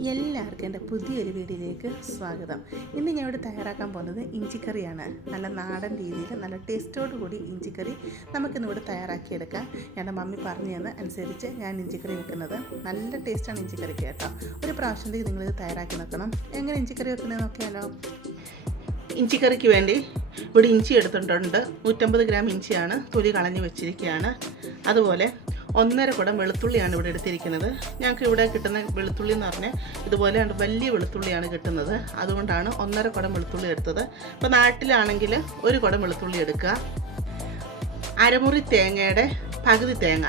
എല്ലാവർക്കും എൻ്റെ പുതിയൊരു വീഡിയോയിലേക്ക് സ്വാഗതം. ഇന്ന് ഞാൻ ഇവിടെ തയ്യാറാക്കാൻ പോകുന്നത് ഇഞ്ചിക്കറിയാണ്. നല്ല നാടൻ രീതിയിൽ നല്ല ടേസ്റ്റോടു കൂടി ഇഞ്ചിക്കറി നമുക്കിന്നിവിടെ തയ്യാറാക്കിയെടുക്കാം. എൻ്റെ മമ്മി പറഞ്ഞു തന്ന അനുസരിച്ച് ഞാൻ ഇഞ്ചിക്കറി വെക്കുന്നത്. നല്ല ടേസ്റ്റാണ് ഇഞ്ചിക്കറിക്ക് കേട്ടോ. ഒരു പ്രാവശ്യത്തേക്ക് നിങ്ങളിത് തയ്യാറാക്കി നോക്കണം. എങ്ങനെ ഇഞ്ചിക്കറി വെക്കുന്നത് നോക്കിയാലോ. ഇഞ്ചിക്കറിക്ക് വേണ്ടി ഇവിടെ ഇഞ്ചി എടുത്തിട്ടുണ്ട്. 150 ഗ്രാം ഇഞ്ചിയാണ്, തൊലി കളഞ്ഞ് വെച്ചിരിക്കുകയാണ്. അതുപോലെ 1.5 കുടം വെളുത്തുള്ളിയാണ് ഇവിടെ എടുത്തിരിക്കുന്നത്. ഞങ്ങൾക്ക് ഇവിടെ കിട്ടുന്ന വെളുത്തുള്ളി എന്ന് പറഞ്ഞാൽ ഇതുപോലെ വലിയ വെളുത്തുള്ളിയാണ് കിട്ടുന്നത്. അതുകൊണ്ടാണ് 1.5 കുടം വെളുത്തുള്ളി എടുത്തത്. ഇപ്പോൾ നാട്ടിലാണെങ്കിൽ 1 കുടം വെളുത്തുള്ളി എടുക്കുക. അരമുറി തേങ്ങയുടെ പകുതി തേങ്ങ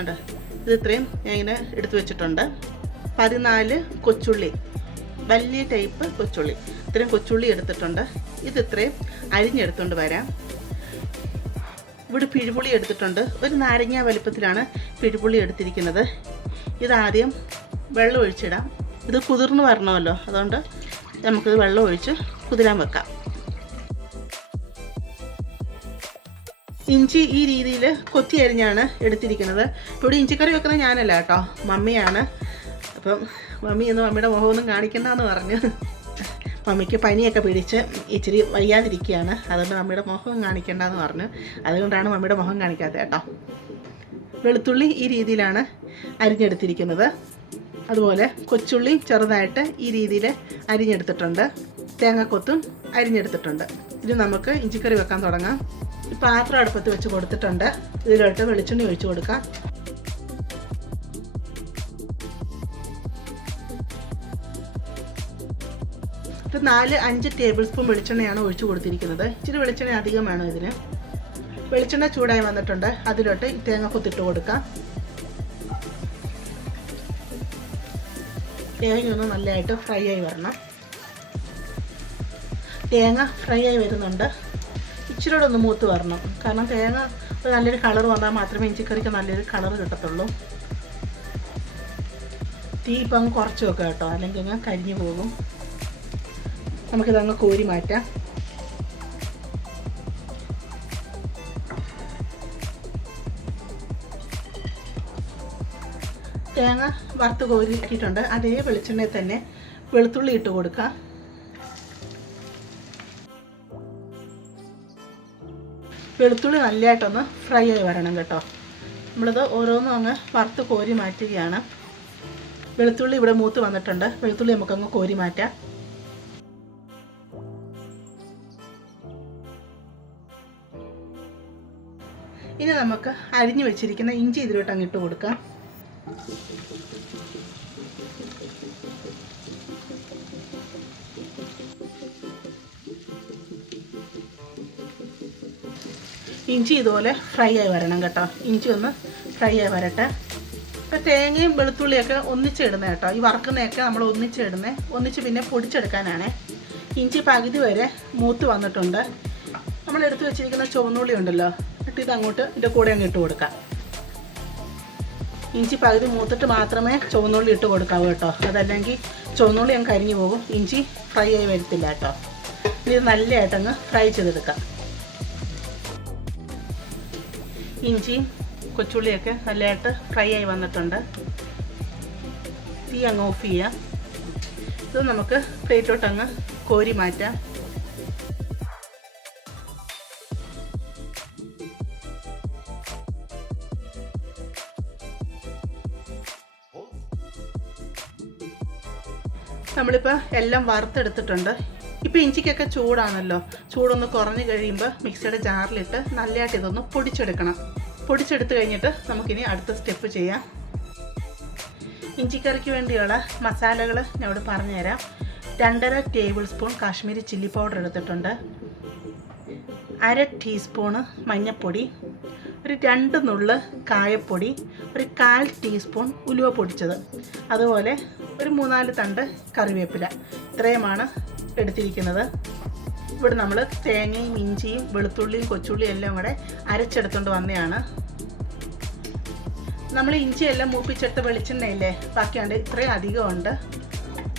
ഉണ്ട്, ഇത് ഇത്രയും ഞാൻ ഇങ്ങനെ എടുത്തു വെച്ചിട്ടുണ്ട്. 14 കൊച്ചുള്ളി, വലിയ ടൈപ്പ് കൊച്ചുള്ളി, ഇത്രയും കൊച്ചുള്ളി എടുത്തിട്ടുണ്ട്. ഇത് ഇത്രയും അരിഞ്ഞെടുത്തുകൊണ്ട് വരാം. ഇവിടെ പിഴുപുളി എടുത്തിട്ടുണ്ട്. ഒരു നാരങ്ങ വലിപ്പത്തിലാണ് പിഴുപുളി എടുത്തിരിക്കുന്നത്. ഇതാദ്യം വെള്ളം ഒഴിച്ചിടാം. ഇത് കുതിർന്ന് വരണമല്ലോ, അതുകൊണ്ട് നമുക്കിത് വെള്ളം ഒഴിച്ച് കുതിരാൻ വെക്കാം. ഇഞ്ചി ഈ രീതിയിൽ കൊത്തി അരിഞ്ഞാണ് എടുത്തിരിക്കുന്നത്. ഇവിടെ ഇഞ്ചിക്കറി വെക്കുന്നത് ഞാനല്ല കേട്ടോ, മമ്മിയാണ്. അപ്പം മമ്മി എന്ന് മമ്മിയുടെ മുഖമൊന്നും കാണിക്കണ്ടെന്ന് പറഞ്ഞു. മമ്മിക്ക് പനിയൊക്കെ പിടിച്ച് ഇച്ചിരി വയ്യാതിരിക്കുകയാണ്. അതുകൊണ്ട് മമ്മിയുടെ മുഖം കാണിക്കേണ്ടെന്ന് പറഞ്ഞു. അതുകൊണ്ടാണ് മമ്മിയുടെ മുഖം കാണിക്കാത്തത് കേട്ടോ. വെളുത്തുള്ളി ഈ രീതിയിലാണ് അരിഞ്ഞെടുത്തിരിക്കുന്നത്. അതുപോലെ കൊച്ചുള്ളി ചെറുതായിട്ട് ഈ രീതിയിൽ അരിഞ്ഞെടുത്തിട്ടുണ്ട്. തേങ്ങാക്കൊത്തും അരിഞ്ഞെടുത്തിട്ടുണ്ട്. ഇത് നമുക്ക് ഇഞ്ചിക്കറി വെക്കാൻ തുടങ്ങാം. പാത്രം അടുപ്പത്ത് വെച്ച് കൊടുത്തിട്ടുണ്ട്. ഇതിലോട്ട് വെളിച്ചെണ്ണ ഒഴിച്ച് കൊടുക്കാം. ഇപ്പോൾ 4-5 ടേബിൾ സ്പൂൺ വെളിച്ചെണ്ണയാണ് ഒഴിച്ചു കൊടുത്തിരിക്കുന്നത്. ഇച്ചിരി വെളിച്ചെണ്ണ അധികം വേണം ഇതിന്. വെളിച്ചെണ്ണ ചൂടായി വന്നിട്ടുണ്ട്. അതിലോട്ട് ഈ തേങ്ങ കൊത്തിട്ട് കൊടുക്കാം. തേങ്ങ ഒന്ന് നല്ലതായിട്ട് ഫ്രൈ ആയി വരണം. തേങ്ങ ഫ്രൈ ആയി വരുന്നുണ്ട്. ഇച്ചിരി കൂടെ ഒന്ന് മൂത്ത് വരണം. കാരണം തേങ്ങ നല്ലൊരു കളർ വന്നാൽ മാത്രമേ ഇഞ്ചിക്കറിക്ക് നല്ലൊരു കളർ കിട്ടത്തുള്ളൂ. തീ ഇപ്പം അങ്ങ് കുറച്ച് വെക്കാം കേട്ടോ, അല്ലെങ്കിൽ അങ്ങ് കരിഞ്ഞു പോകും. നമുക്കിതങ്ങ് കോരി മാറ്റാം. തേങ്ങ വറുത്ത് കോരിയിട്ടുണ്ട്. അതേ വെളിച്ചെണ്ണയിൽ തന്നെ വെളുത്തുള്ളി ഇട്ട് കൊടുക്കാം. വെളുത്തുള്ളി നല്ലതായിട്ടൊന്ന് ഫ്രൈ ആയി വരണം കേട്ടോ. നമ്മളിത് ഓരോന്നും അങ്ങ് വറുത്ത് കോരി മാറ്റുകയാണ്. വെളുത്തുള്ളി ഇവിടെ മൂത്ത് വന്നിട്ടുണ്ട്. വെളുത്തുള്ളി നമുക്കങ്ങ് കോരി മാറ്റാം. ഇനി നമുക്ക് അരിഞ്ഞു വെച്ചിരിക്കുന്ന ഇഞ്ചി ഇതിലോട്ട് അങ്ങിട്ട് കൊടുക്കാം. ഇഞ്ചി ഇതുപോലെ ഫ്രൈ ആയി വരണം കേട്ടോ. ഇഞ്ചി ഒന്ന് ഫ്രൈ ആയി വരട്ടെ. ഇപ്പോൾ തേങ്ങയും വെളുത്തുള്ളിയൊക്കെ ഒന്നിച്ചിടുന്നത് കേട്ടോ. ഈ വറുക്കുന്നതൊക്കെ നമ്മൾ ഒന്നിച്ചിടുന്നത്, ഒന്നിച്ച് പിന്നെ പൊടിച്ചെടുക്കാനാണ്. ഇഞ്ചി പകുതി വരെ മൂത്ത് വന്നിട്ടുണ്ട്. നമ്മൾ എടുത്തു വെച്ചിരിക്കുന്ന ചുവന്നുള്ളി ഉണ്ടല്ലോ, ഇത് അങ്ങോട്ട് ഇതിൻ്റെ കൂടെ അങ്ങ് ഇട്ട് കൊടുക്കാം. ഇഞ്ചി പകുതി മൂത്തിട്ട് മാത്രമേ ചുവന്നുള്ളി ഇട്ട് കൊടുക്കാവൂ കേട്ടോ. അതല്ലെങ്കിൽ ചുവന്നുള്ളി അങ്ങ് കരിഞ്ഞു പോകും, ഇഞ്ചി ഫ്രൈ ആയി വരത്തില്ല കേട്ടോ. ഇത് നല്ലതായിട്ടങ്ങ് ഫ്രൈ ചെയ്തെടുക്കാം. ഇഞ്ചിയും കൊച്ചുള്ളിയൊക്കെ നല്ലതായിട്ട് ഫ്രൈ ആയി വന്നിട്ടുണ്ട്. തീ അങ്ങ് ഓഫ് ചെയ്യാം. ഇത് നമുക്ക് പ്ലേറ്റോട്ടങ്ങ് കോരി മാറ്റാം. നമ്മളിപ്പോൾ എല്ലാം വറുത്തെടുത്തിട്ടുണ്ട്. ഇപ്പോൾ ഇഞ്ചിക്കൊക്കെ ചൂടാണല്ലോ. ചൂടൊന്ന് കുറഞ്ഞ് കഴിയുമ്പോൾ മിക്സിയുടെ ജാറിലിട്ട് നല്ലതായിട്ട് ഇതൊന്ന് പൊടിച്ചെടുക്കണം. പൊടിച്ചെടുത്ത് കഴിഞ്ഞിട്ട് നമുക്കിനി അടുത്ത സ്റ്റെപ്പ് ചെയ്യാം. ഇഞ്ചിക്കറിക്ക് വേണ്ടിയുള്ള മസാലകൾ ഞാൻ ഇവിടെ പറഞ്ഞുതരാം. 2.5 table spoon Kashmiri chilli powder എടുത്തിട്ടുണ്ട്. 1/2 ടീസ്പൂണ് മഞ്ഞൾപ്പൊടി, ഒരു 2 നുള്ള് കായപ്പൊടി, ഒരു 1/4 ടീസ്പൂൺ ഉലുവ പൊടിച്ചത്, അതുപോലെ ഒരു 3-4 തണ്ട് കറിവേപ്പില. ഇത്രയുമാണ് എടുത്തിരിക്കുന്നത്. ഇവിടെ നമ്മൾ തേങ്ങയും ഇഞ്ചിയും വെളുത്തുള്ളിയും കൊച്ചുള്ളിയും എല്ലാം കൂടെ അരച്ചെടുത്തുകൊണ്ട് വന്നതാണ്. നമ്മൾ ഇഞ്ചിയെല്ലാം മൂപ്പിച്ചെടുത്ത വെളിച്ചെണ്ണയില്ലേ, ബാക്കിയാണ്ട് ഇത്രയും അധികമുണ്ട്.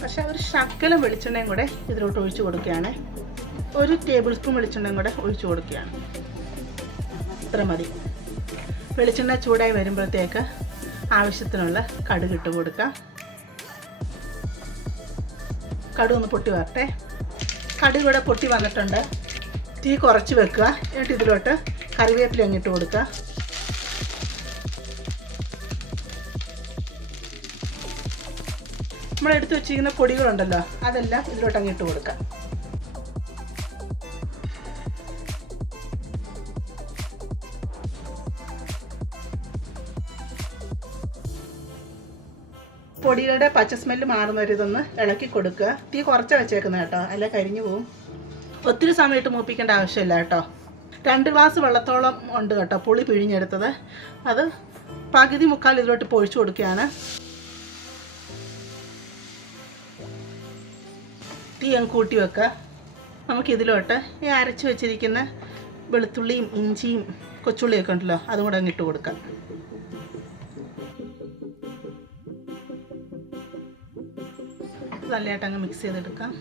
പക്ഷേ ഒരു ശകലം വെളിച്ചെണ്ണയും കൂടെ ഇതിലോട്ട് ഒഴിച്ച് കൊടുക്കുകയാണ്. 1 ടേബിൾ സ്പൂൺ വെളിച്ചെണ്ണയും കൂടെ ഒഴിച്ച് കൊടുക്കുകയാണ്. ഇത്ര മതി. വെളിച്ചെണ്ണ ചൂടായി വരുമ്പോഴത്തേക്ക് ആവശ്യത്തിനുള്ള കടുക് ഇട്ട് കൊടുക്കാം. കടുക് ഒന്ന് പൊട്ടി വരട്ടെ. കടുക് ഇവിടെ പൊട്ടി വന്നിട്ടുണ്ട്. തീ കുറച്ച് വെക്കുക. എന്നിട്ട് ഇതിലോട്ട് കറിവേപ്പില അങ്ങിട്ട് കൊടുക്കുക. നമ്മളെടുത്ത് വെച്ചിരിക്കുന്ന പൊടികളുണ്ടല്ലോ അതെല്ലാം ഇതിലോട്ട് അങ്ങിട്ട് കൊടുക്കുക. പൊടിയുടെ പച്ച സ്മെല്ല് മാറുന്ന ഒരു ഇതൊന്ന് ഇളക്കി കൊടുക്കുക. തീ കുറച്ച് വെച്ചേക്കുന്നത് കേട്ടോ, അല്ല കരിഞ്ഞു പോവും. ഒത്തിരി സമയത്ത് മൂപ്പിക്കേണ്ട ആവശ്യമില്ല കേട്ടോ. 2 ഗ്ലാസ് വെള്ളത്തോളം ഉണ്ട് കേട്ടോ പുളി പിഴിഞ്ഞെടുത്തത്. അത് പകുതി മുക്കാൽ ഇതിലോട്ട് പൊഴിച്ചു കൊടുക്കുകയാണ്. തീ അങ്ങ് കൂട്ടി വെക്കുക. നമുക്കിതിലോട്ട് ഈ അരച്ച് വെച്ചിരിക്കുന്ന വെളുത്തുള്ളിയും ഇഞ്ചിയും കൊച്ചുള്ളിയൊക്കെ ഉണ്ടല്ലോ അതും കൂടെ അങ്ങിട്ട് കൊടുക്കാം. നല്ലതായിട്ട് അങ്ങ് മിക്സ് ചെയ്തെടുക്കാം.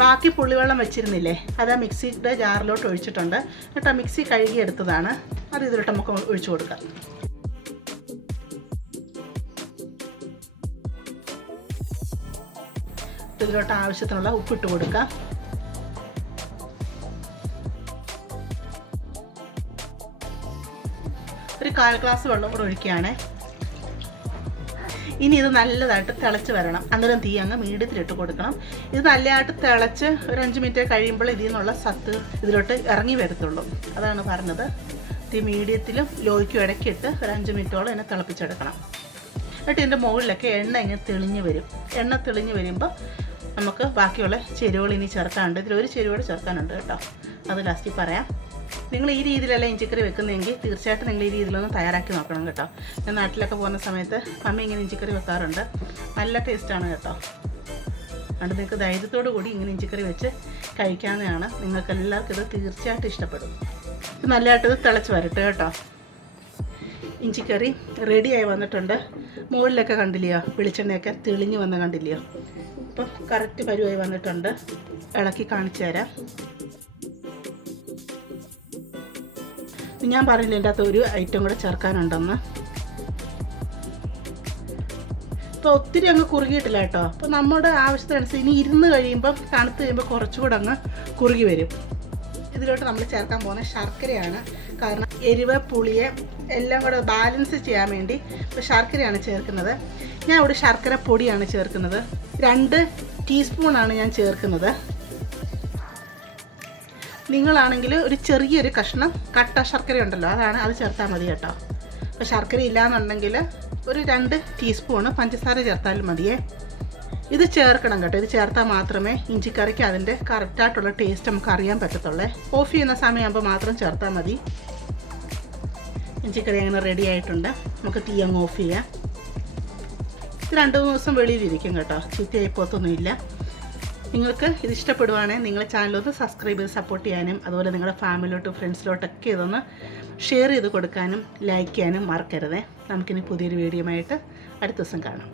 ബാക്കി പുളിവെള്ളം വെച്ചിരുന്നില്ലേ അത് ആ മിക്സിയുടെ ജാറിലോട്ട് ഒഴിച്ചിട്ടുണ്ട്. എന്നിട്ട് ആ മിക്സി കഴുകി എടുത്തതാണ്. അത് ഇതിലോട്ട് നമുക്ക് ഒഴിച്ചു കൊടുക്കാം. ഇതിലോട്ട് ആവശ്യത്തിനുള്ള ഉപ്പിട്ട് കൊടുക്കാം. ഒരു 1/4 ഗ്ലാസ് വെള്ളം കൂടെ ഒഴിക്കുകയാണ്. ഇനി ഇത് നല്ലതായിട്ട് തിളച്ച് വരണം. അന്നേരം തീ അങ്ങ് മീഡിയത്തിലിട്ട് കൊടുക്കണം. ഇത് നല്ലതായിട്ട് തിളച്ച് ഒരു 5 മിനിറ്റ് കഴിയുമ്പോൾ ഇതിൽ നിന്നുള്ള സത്ത് ഇതിലോട്ട് ഇറങ്ങി വരത്തുള്ളൂ. അതാണ് പറഞ്ഞത്. തീ മീഡിയത്തിലും ലോയ്ക്കും ഇടയ്ക്കിട്ട് ഒരു 5 മിനിറ്റോളം എന്നെ തിളപ്പിച്ചെടുക്കണം. എന്നിട്ട് ഇതിൻ്റെ മുകളിലൊക്കെ എണ്ണ ഇങ്ങനെ തെളിഞ്ഞ് വരും. എണ്ണ തെളിഞ്ഞ് വരുമ്പോൾ നമുക്ക് ബാക്കിയുള്ള ചേരുവകൾ ഇനി ചേർക്കാനുണ്ട്. ഇതിലൊരു ചേരുവ ചേർക്കാനുണ്ട് കേട്ടോ, അത് ലാസ്റ്റിൽ പറയാം. നിങ്ങൾ ഈ രീതിയിലല്ല ഇഞ്ചിക്കറി വെക്കുന്നതെങ്കിൽ തീർച്ചയായിട്ടും നിങ്ങൾ ഈ രീതിയിലൊന്ന് തയ്യാറാക്കി നോക്കണം കേട്ടോ. ഞാൻ നാട്ടിലൊക്കെ പോകുന്ന സമയത്ത് മമ്മി ഇങ്ങനെ ഇഞ്ചിക്കറി വെക്കാറുണ്ട്. നല്ല ടേസ്റ്റാണ് കേട്ടോ. അതുകൊണ്ട് നിങ്ങൾക്ക് ധൈര്യത്തോടു കൂടി ഇങ്ങനെ ഇഞ്ചിക്കറി വെച്ച് കഴിക്കാവുന്നതാണ്. നിങ്ങൾക്ക് എല്ലാവർക്കും ഇത് തീർച്ചയായിട്ടും ഇഷ്ടപ്പെടും. നല്ലതായിട്ട് ഇത് തിളച്ച് വരട്ടെ കേട്ടോ. ഇഞ്ചിക്കറി റെഡിയായി വന്നിട്ടുണ്ട്. മുകളിലൊക്കെ കണ്ടില്ലയോ വെളിച്ചെണ്ണയൊക്കെ തെളിഞ്ഞ് വന്ന് കണ്ടില്ലയോ. അപ്പം കറക്റ്റ് പരുവായി വന്നിട്ടുണ്ട്. ഇളക്കി കാണിച്ചു തരാം. ഞാൻ പറഞ്ഞില്ല എൻ്റെ അകത്ത് ഒരു ഐറ്റം കൂടെ ചേർക്കാനുണ്ടെന്ന്. ഇപ്പോൾ ഒത്തിരി അങ്ങ് കുറുകിയിട്ടില്ല കേട്ടോ. അപ്പോൾ നമ്മുടെ ആവശ്യത്തിനനുസരിച്ച് ഇനി ഇരുന്ന് കഴിയുമ്പം തണുത്ത് കഴിയുമ്പോൾ കുറച്ചുകൂടെ അങ്ങ് കുറുകി വരും. ഇതിലോട്ട് നമ്മൾ ചേർക്കാൻ പോകുന്ന ശർക്കരയാണ്. കാരണം എരിവ് പുളിയെ എല്ലാം കൂടെ ബാലൻസ് ചെയ്യാൻ വേണ്ടി ഇപ്പോൾ ശർക്കരയാണ് ചേർക്കുന്നത്. ഞാൻ ഇവിടെ ശർക്കര പൊടിയാണ് ചേർക്കുന്നത്. 2 ടീസ്പൂണാണ് ഞാൻ ചേർക്കുന്നത്. നിങ്ങളാണെങ്കിൽ ഒരു ചെറിയൊരു കഷ്ണം കട്ട ശർക്കര ഉണ്ടല്ലോ അത് ചേർത്താൽ മതി കേട്ടോ. അപ്പോൾ ശർക്കര ഇല്ലയെന്നുണ്ടെങ്കിൽ ഒരു 2 ടീസ്പൂണ് പഞ്ചസാര ചേർത്താലും മതിയേ. ഇത് ചേർക്കണം കേട്ടോ. ഇത് ചേർത്താൽ മാത്രമേ ഇഞ്ചിക്കറിക്ക് അതിൻ്റെ കറക്റ്റായിട്ടുള്ള ടേസ്റ്റ് നമുക്ക് അറിയാൻ പറ്റത്തുള്ളേ. ഓഫ് ചെയ്യുന്ന സമയമാകുമ്പോൾ മാത്രം ചേർത്താൽ മതി. ഇഞ്ചിക്കറി അങ്ങനെ റെഡി ആയിട്ടുണ്ട്. നമുക്ക് തീ അങ്ങ് ഓഫ് ചെയ്യാം. ഇത് 2 ദിവസം വെളിയിലിരിക്കും കേട്ടോ, ചീത്തയായി പോത്തൊന്നുമില്ല. നിങ്ങൾക്ക് ഇത് ഇഷ്ടപ്പെടുവാണെങ്കിൽ നിങ്ങളുടെ ചാനലൊന്ന് സബ്സ്ക്രൈബ് ചെയ്ത് സപ്പോർട്ട് ചെയ്യാനും അതുപോലെ നിങ്ങളുടെ ഫാമിലിയിലോട്ടും ഫ്രണ്ട്സിലോട്ടൊക്കെ ഇതൊന്ന് ഷെയർ ചെയ്ത് കൊടുക്കാനും ലൈക്ക് ചെയ്യാനും മറക്കരുതേ. നമുക്കിനി പുതിയൊരു വീഡിയോ ആയിട്ട് അടുത്ത ദിവസം കാണാം.